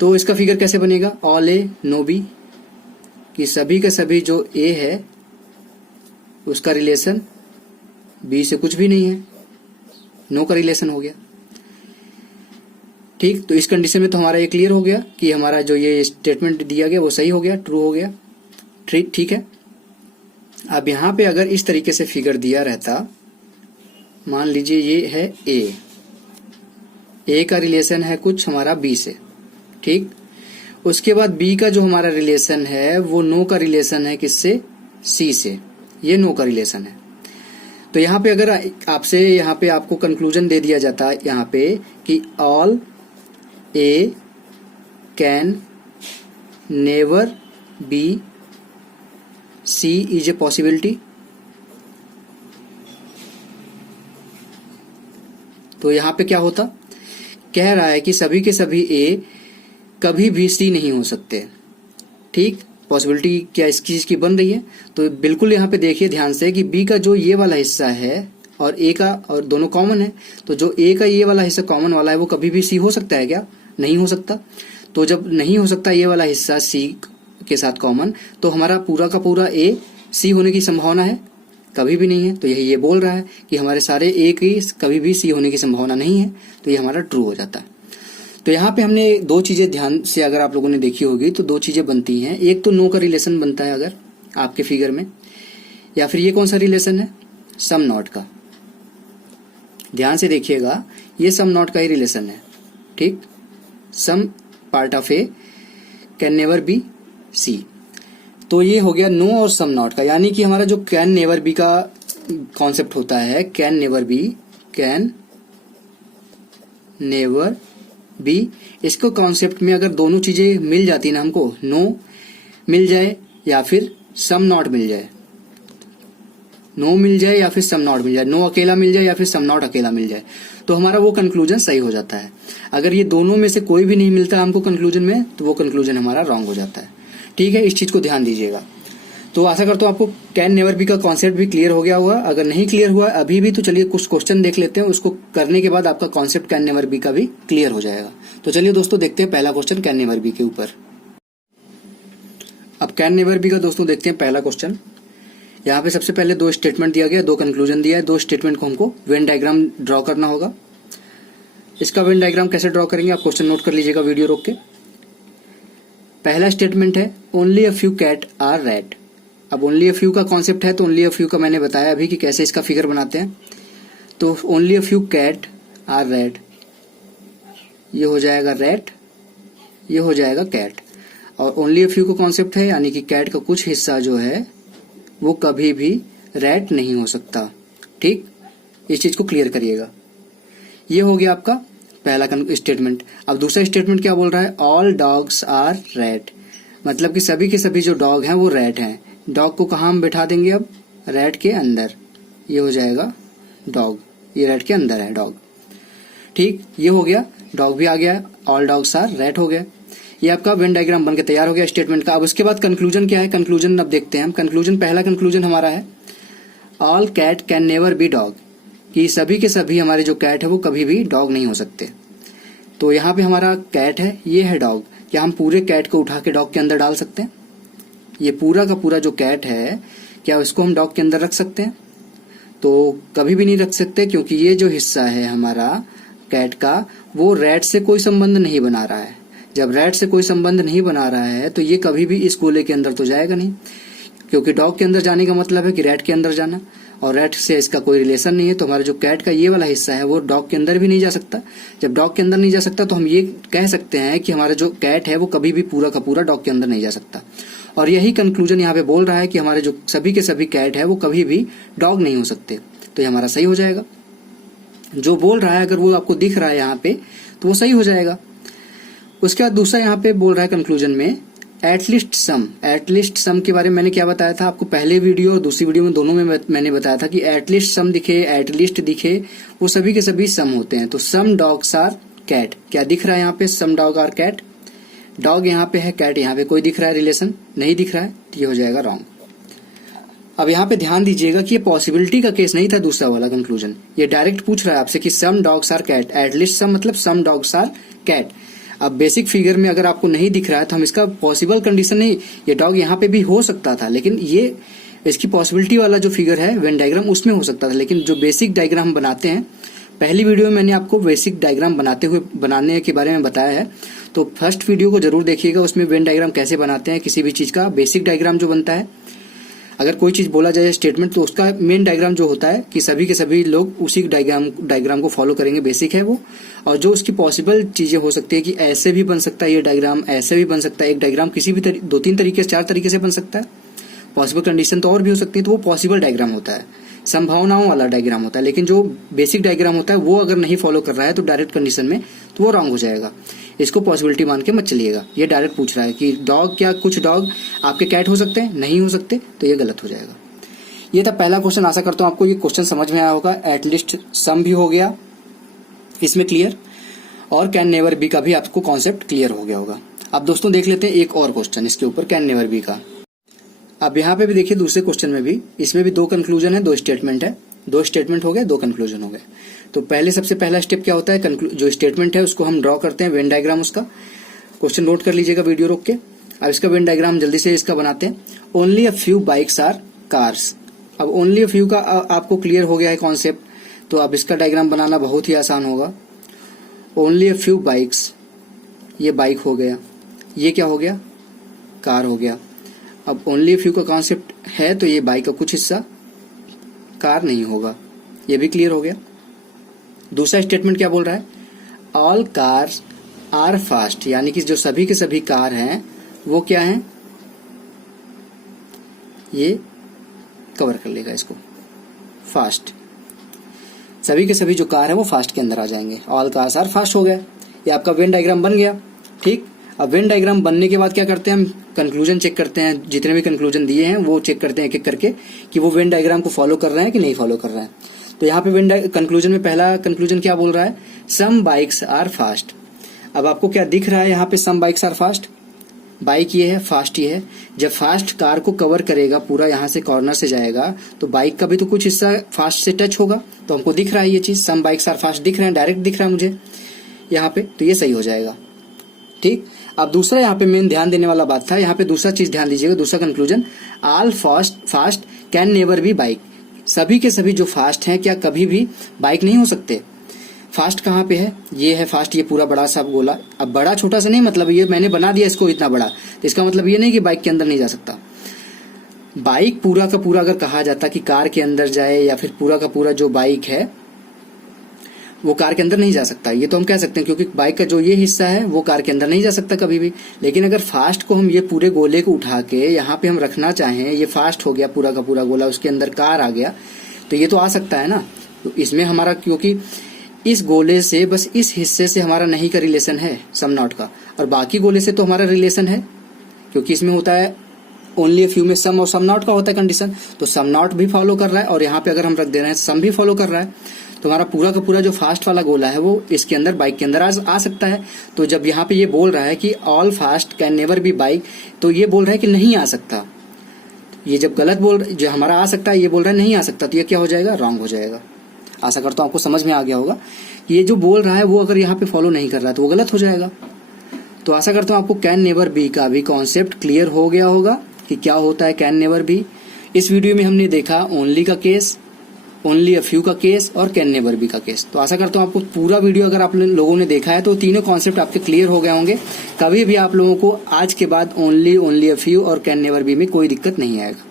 तो इसका फिगर कैसे बनेगा, ऑल ए नो बी, कि सभी के सभी जो ए है उसका रिलेशन बी से कुछ भी नहीं है, नो का रिलेशन हो गया। ठीक, तो इस कंडीशन में तो हमारा ये क्लियर हो गया कि हमारा जो ये स्टेटमेंट दिया गया वो सही हो गया, ट्रू हो गया। ठीक है। अब यहां पे अगर इस तरीके से फिगर दिया रहता, मान लीजिए ये है ए का रिलेशन है कुछ हमारा बी से, ठीक, उसके बाद बी का जो हमारा रिलेशन है वो नो का रिलेशन है किससे, सी से, ये नो का रिलेशन है। तो यहाँ पे अगर आपसे यहाँ पे आपको कंक्लूजन दे दिया जाता है यहाँ पे कि all A can never be C is a possibility, तो यहाँ पे क्या होता, कह रहा है कि सभी के सभी ए कभी भी सी नहीं हो सकते। ठीक, पॉसिबिलिटी क्या इस चीज की बन रही है, तो बिल्कुल यहाँ पे देखिए ध्यान से कि बी का जो ये वाला हिस्सा है और ए का, और दोनों कॉमन है, तो जो ए का ये वाला हिस्सा कॉमन वाला है वो कभी भी सी हो सकता है क्या, नहीं हो सकता। तो जब नहीं हो सकता ये वाला हिस्सा सी के साथ कॉमन, तो हमारा पूरा का पूरा ए सी होने की संभावना है, कभी भी नहीं है। तो यही ये बोल रहा है कि हमारे सारे ए की कभी भी सी होने की संभावना नहीं है, तो ये हमारा ट्रू हो जाता है। तो यहाँ पे हमने दो चीजें ध्यान से अगर आप लोगों ने देखी होगी तो दो चीजें बनती हैं। एक तो नो का रिलेशन बनता है अगर आपके फिगर में, या फिर ये कौन सा रिलेशन है, सम नॉट का। ध्यान से देखिएगा, ये सम नॉट का ही रिलेशन है, ठीक। Some part of A can never be C. तो ये हो गया नो और सम नॉट का, यानी कि हमारा जो कैन नेवर बी का कॉन्सेप्ट होता है, कैन नेवर बी, इसको कॉन्सेप्ट में अगर दोनों चीजें मिल जाती ना हमको, नो मिल जाए या फिर सम नॉट मिल जाए, नो मिल जाए या फिर सम नॉट मिल जाए, नो अकेला मिल जाए या फिर सम नॉट अकेला मिल जाए, तो हमारा वो कंक्लूजन सही हो जाता है। अगर ये दोनों में से कोई भी नहीं मिलता हमको कंक्लूजन में, तो वो कंक्लूजन हमारा रॉन्ग हो जाता है, ठीक है। इस चीज को ध्यान दीजिएगा। तो आशा करता हूँ आपको कैन नेवर बी का कॉन्सेप्ट भी क्लियर हो गया होगा। अगर नहीं क्लियर हुआ अभी भी, तो चलिए कुछ क्वेश्चन देख लेते हैं, उसको करने के बाद आपका कॉन्सेप्ट कैन नेवर बी का भी क्लियर हो जाएगा। तो चलिए दोस्तों देखते हैं पहला क्वेश्चन कैन नेवर बी के ऊपर। अब कैन नेवर बी का दोस्तों देखते हैं पहला क्वेश्चन। यहाँ पे सबसे पहले दो स्टेटमेंट दिया गया, दो कंक्लूजन दिया है। दो स्टेटमेंट को हमको वेन डायग्राम ड्रॉ करना होगा। इसका वेन डायग्राम कैसे ड्रॉ करेंगे आप क्वेश्चन नोट कर लीजिएगा वीडियो रोक के। पहला स्टेटमेंट है only a few cat are red. अब ओनली अ फ्यू का कॉन्सेप्ट है, तो ओनली अ फ्यू का मैंने बताया अभी कि कैसे इसका फिगर बनाते हैं। तो only a few cat are red, ये हो जाएगा रेड, ये हो जाएगा कैट। और ओनली अ फ्यू का कॉन्सेप्ट है, यानी कि कैट का कुछ हिस्सा जो है वो कभी भी रेड नहीं हो सकता, ठीक। इस चीज को क्लियर करिएगा। ये हो गया आपका पहला स्टेटमेंट। अब दूसरा स्टेटमेंट क्या बोल रहा है, ऑल डॉग्स आर रेड, मतलब कि सभी के सभी जो डॉग हैं वो रेड हैं। डॉग को कहाँ हम बैठा देंगे, अब रेड के अंदर, ये हो जाएगा डॉग, ये रेड के अंदर है डॉग, ठीक। ये हो गया, डॉग भी आ गया, ऑल डॉग्स आर रेड हो गया। ये आपका वेन डायग्राम बनकर तैयार हो गया स्टेटमेंट का। अब उसके बाद कंक्लूजन क्या है, कंक्लूजन अब देखते हैं हम। कंक्लूजन, पहला कंक्लूजन हमारा है all cat can never be dog, कि सभी के सभी हमारे जो कैट है वो कभी भी डॉग नहीं हो सकते। तो यहाँ पे हमारा कैट है, ये है डॉग। क्या हम पूरे कैट को उठा के डॉग के अंदर डाल सकते हैं? ये पूरा का पूरा जो कैट है, क्या इसको हम डॉग के अंदर रख सकते हैं? तो कभी भी नहीं रख सकते, क्योंकि ये जो हिस्सा है हमारा कैट का, वो रैट से कोई संबंध नहीं बना रहा है। जब रैट से कोई संबंध नहीं बना रहा है तो ये कभी भी इस गोले के अंदर तो जाएगा नहीं, क्योंकि डॉग के अंदर जाने का मतलब है कि रैट के अंदर जाना, और रैट से इसका कोई रिलेशन नहीं है। तो हमारा जो कैट का ये वाला हिस्सा है वो डॉग के अंदर भी नहीं जा सकता। जब डॉग के अंदर नहीं जा सकता तो हम ये कह सकते हैं कि हमारा जो कैट है वो कभी भी पूरा का पूरा डॉग के अंदर नहीं जा सकता। और यही कंक्लूजन यहाँ पे बोल रहा है कि हमारे जो सभी के सभी कैट है वो कभी भी डॉग नहीं हो सकते। तो ये हमारा सही हो जाएगा। जो बोल रहा है अगर वो आपको दिख रहा है यहाँ पे तो वो सही हो जाएगा। उसके बाद दूसरा यहाँ पे बोल रहा है कंक्लूजन में एटलीस्ट सम। एटलीस्ट सम के बारे में मैंने क्या बताया था आपको, पहले वीडियो और दूसरी वीडियो में दोनों में मैंने बताया था कि एटलीस्ट सम दिखे, एटलीस्ट दिखे, वो सभी के सभी सम होते हैं। तो सम डॉग्स आर कैट, क्या दिख रहा है यहाँ पे, सम डॉग आर कैट। डॉग यहाँ पे है, कैट यहाँ पे, कोई दिख रहा है रिलेशन? नहीं दिख रहा है, तो ये हो जाएगा रॉन्ग। अब यहाँ पे ध्यान दीजिएगा कि ये पॉसिबिलिटी का केस नहीं था दूसरा वाला कंक्लूजन, ये डायरेक्ट पूछ रहा है आपसे कि some dogs are cat, at least some मतलब सम डॉग्स आर कैट। अब बेसिक फिगर में अगर आपको नहीं दिख रहा है तो हम इसका पॉसिबल कंडीशन नहीं, ये डॉग यहाँ पे भी हो सकता था, लेकिन ये इसकी पॉसिबिलिटी वाला जो फिगर है वेन डायग्राम उसमें हो सकता था। लेकिन जो बेसिक डायग्राम बनाते हैं, पहली वीडियो में मैंने आपको बेसिक डायग्राम बनाने के बारे में बताया है, तो फर्स्ट वीडियो को जरूर देखिएगा। उसमें वेन डायग्राम कैसे बनाते हैं, किसी भी चीज का बेसिक डायग्राम जो बनता है, अगर कोई चीज बोला जाए स्टेटमेंट, तो उसका मेन डायग्राम जो होता है कि सभी के सभी लोग उसी डायग्राम को फॉलो करेंगे, बेसिक है वो। और जो उसकी पॉसिबल चीजें हो सकती है कि ऐसे भी बन सकता है ये डायग्राम, ऐसे भी बन सकता है, एक डायग्राम किसी भी 2-3 तरीके से 4 तरीके से बन सकता है, पॉसिबल कंडीशन तो और भी हो सकती है, तो वो पॉसिबल डायग्राम होता है, संभावनाओं वाला डायग्राम होता है। लेकिन जो बेसिक डायग्राम होता है वो अगर नहीं फॉलो कर रहा है तो डायरेक्ट कंडीशन में, तो वो रॉन्ग हो जाएगा। इसको पॉसिबिलिटी मान के मत चलिएगा। ये डायरेक्ट पूछ रहा है कि डॉग, क्या कुछ डॉग आपके कैट हो सकते हैं? नहीं हो सकते, तो ये गलत हो जाएगा। ये था पहला क्वेश्चन। आशा करता हूँ आपको ये क्वेश्चन समझ में आया होगा। एटलीस्ट सम भी हो गया इसमें क्लियर, और कैन नेवर बी का भी आपको कॉन्सेप्ट क्लियर हो गया होगा। अब दोस्तों देख लेते हैं एक और क्वेश्चन इसके ऊपर, कैन नेवर बी का। अब यहाँ पे भी देखिए दूसरे क्वेश्चन में भी, इसमें भी 2 कंक्लूजन है, 2 स्टेटमेंट है, 2 स्टेटमेंट हो गए, 2 कंक्लूजन हो गए। तो पहले सबसे पहला स्टेप क्या होता है, जो स्टेटमेंट है उसको हम ड्रॉ करते हैं, वेन डायग्राम उसका। क्वेश्चन नोट कर लीजिएगा वीडियो रोक के। अब इसका वेन डायग्राम जल्दी से इसका बनाते हैं। Only a few bikes are cars. अब ओनली अ फ्यू का आपको क्लियर हो गया है कॉन्सेप्ट, तो अब इसका डायग्राम बनाना बहुत ही आसान होगा। ओनली अ फ्यू बाइक्स, ये बाइक हो गया, ये क्या हो गया, कार हो गया। अब ओनली अ फ्यू का कॉन्सेप्ट है तो ये बाइक का कुछ हिस्सा कार नहीं होगा, ये भी क्लियर हो गया। दूसरा स्टेटमेंट क्या बोल रहा है, ऑल कार्स आर फास्ट, यानी कि जो सभी के सभी कार हैं वो क्या हैं, ये कवर कर लेगा इसको, फास्ट। सभी के सभी जो कार है वो फास्ट के अंदर आ जाएंगे, ऑल कार्स आर फास्ट हो गया। ये आपका वेन डायग्राम बन गया। ठीक, अब वेन डायग्राम बनने के बाद क्या करते हैं, हम कंक्लूजन चेक करते हैं, जितने भी कंक्लूजन दिए हैं वो चेक करते हैं एक एक करके कि वो वेन डायग्राम को फॉलो कर रहे हैं कि नहीं फॉलो कर रहे हैं। तो यहाँ पे कंक्लूजन में पहला कंक्लूजन क्या बोल रहा है, सम बाइक्स आर फास्ट। अब आपको क्या दिख रहा है यहाँ पे, सम बाइक्स आर फास्ट, बाइक ये है, फास्ट ये है। जब फास्ट कार को कवर करेगा पूरा, यहाँ से कॉर्नर से जाएगा, तो बाइक का भी तो कुछ हिस्सा फास्ट से टच होगा, तो हमको दिख रहा है ये चीज, सम बाइक्स आर फास्ट दिख रहे हैं, डायरेक्ट दिख रहा है मुझे यहाँ पे, तो ये सही हो जाएगा। ठीक, अब दूसरा यहाँ पे मेन ध्यान देने वाला बात था, यहाँ पे दूसरा चीज ध्यान दीजिएगा, दूसरा conclusion, all fast can never B bike. सभी के सभी जो फास्ट हैं क्या कभी भी बाइक नहीं हो सकते। फास्ट कहाँ पे है, ये है फास्ट, ये पूरा बड़ा सा गोला। अब बड़ा छोटा सा नहीं मतलब, ये मैंने बना दिया इसको इतना बड़ा, तो इसका मतलब ये नहीं कि बाइक के अंदर नहीं जा सकता। बाइक पूरा का पूरा अगर कहा जाता कि कार के अंदर जाए, या फिर पूरा का पूरा जो बाइक है वो कार के अंदर नहीं जा सकता, ये तो हम कह सकते हैं, क्योंकि बाइक का जो ये हिस्सा है वो कार के अंदर नहीं जा सकता कभी भी। लेकिन अगर फास्ट को हम ये पूरे गोले को उठा के यहाँ पे हम रखना चाहें, ये फास्ट हो गया पूरा का पूरा गोला, उसके अंदर कार आ गया, तो ये तो आ सकता है ना। तो इसमें हमारा, क्योंकि इस गोले से बस इस हिस्से से हमारा नहीं का रिलेशन है सम नॉट का, और बाकी गोले से तो हमारा रिलेशन है, क्योंकि इसमें होता है ओनली अ फ्यू में सम और सम नॉट का होता है कंडीशन, तो सम नॉट भी फॉलो कर रहा है, और यहाँ पे अगर हम रख दे रहे हैं सम भी फॉलो कर रहा है, तो हमारा पूरा का पूरा जो फास्ट वाला गोला है वो इसके अंदर, बाइक के अंदर आ सकता है। तो जब यहाँ पे ये बोल रहा है कि all fast can never B bike, तो ये बोल रहा है कि नहीं आ सकता। ये जब गलत जो हमारा आ सकता है, ये बोल रहा है नहीं आ सकता, तो ये क्या हो जाएगा, रॉन्ग हो जाएगा। आशा करता हूँ आपको समझ में आ गया होगा। ये जो बोल रहा है वो अगर यहाँ पे फॉलो नहीं कर रहा है तो वो गलत हो जाएगा। तो आशा करता हूँ आपको कैन नेवर बी का भी कॉन्सेप्ट क्लियर हो गया होगा कि क्या होता है कैन नेवर बी। इस वीडियो में हमने देखा ओनली का केस, ओनली अ फ्यू का केस और कैन नेवर बी का केस। तो आशा करता हूँ आपको पूरा वीडियो अगर आप लोगों ने देखा है तो तीनों कॉन्सेप्ट आपके क्लियर हो गए होंगे। कभी भी आप लोगों को आज के बाद ओनली अ फ्यू और कैन नेवर बी में कोई दिक्कत नहीं आएगा।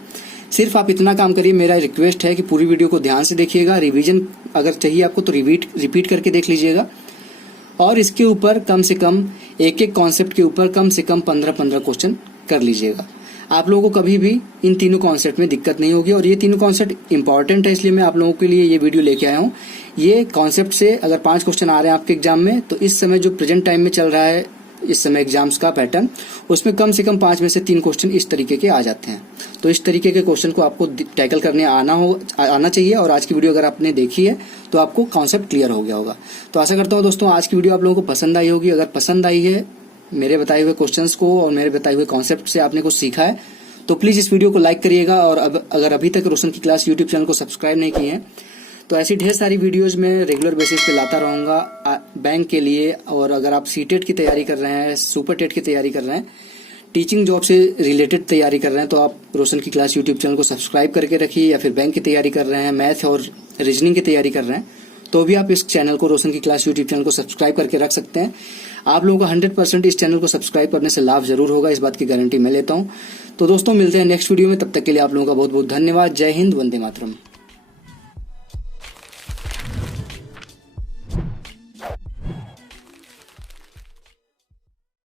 सिर्फ आप इतना काम करिए, मेरा रिक्वेस्ट है कि पूरी वीडियो को ध्यान से देखिएगा, रिवीजन अगर चाहिए आपको तो रिपीट करके देख लीजिएगा, और इसके ऊपर कम से कम एक एक कॉन्सेप्ट के ऊपर कम से कम 15-15 क्वेश्चन कर लीजिएगा। आप लोगों को कभी भी इन तीनों कॉन्सेप्ट में दिक्कत नहीं होगी, और ये तीनों कॉन्सेप्ट इंपॉर्टेंट है, इसलिए मैं आप लोगों के लिए ये वीडियो लेके आया हूँ। ये कॉन्सेप्ट से अगर 5 क्वेश्चन आ रहे हैं आपके एग्जाम में, तो इस समय जो प्रेजेंट टाइम में चल रहा है, इस समय एग्जाम्स का पैटर्न, उसमें कम से कम 5 में से 3 क्वेश्चन इस तरीके के आ जाते हैं। तो इस तरीके के क्वेश्चन को आपको टैकल करने आना चाहिए, और आज की वीडियो अगर आपने देखी है तो आपको कॉन्सेप्ट क्लियर हो गया होगा। तो आशा करता हूँ दोस्तों आज की वीडियो आप लोगों को पसंद आई होगी। अगर पसंद आई है, मेरे बताए हुए क्वेश्चंस को और मेरे बताए हुए कॉन्सेप्ट से आपने कुछ सीखा है, तो प्लीज इस वीडियो को लाइक करिएगा, और अगर अभी तक रोशन की क्लास यूट्यूब चैनल को सब्सक्राइब नहीं किए हैं तो ऐसी ढेर सारी वीडियोज में रेगुलर बेसिस पे लाता रहूंगा बैंक के लिए। और अगर आप सीटेट की तैयारी कर रहे हैं, सुपर टेट की तैयारी कर रहे हैं, टीचिंग जॉब से रिलेटेड तैयारी कर रहे हैं, तो आप रोशन की क्लास यूट्यूब चैनल को सब्सक्राइब करके रखिए। या फिर बैंक की तैयारी कर रहे हैं, मैथ और रीजनिंग की तैयारी कर रहे हैं, तो भी आप इस चैनल को, रोशन की क्लास यूट्यूब चैनल को सब्सक्राइब करके रख सकते हैं। आप लोगों को 100% इस चैनल को सब्सक्राइब करने से लाभ जरूर होगा, इस बात की गारंटी मैं लेता हूं। तो दोस्तों मिलते हैं नेक्स्ट वीडियो में, तब तक के लिए आप लोगों का बहुत बहुत धन्यवाद। जय हिंद, वंदे मातरम।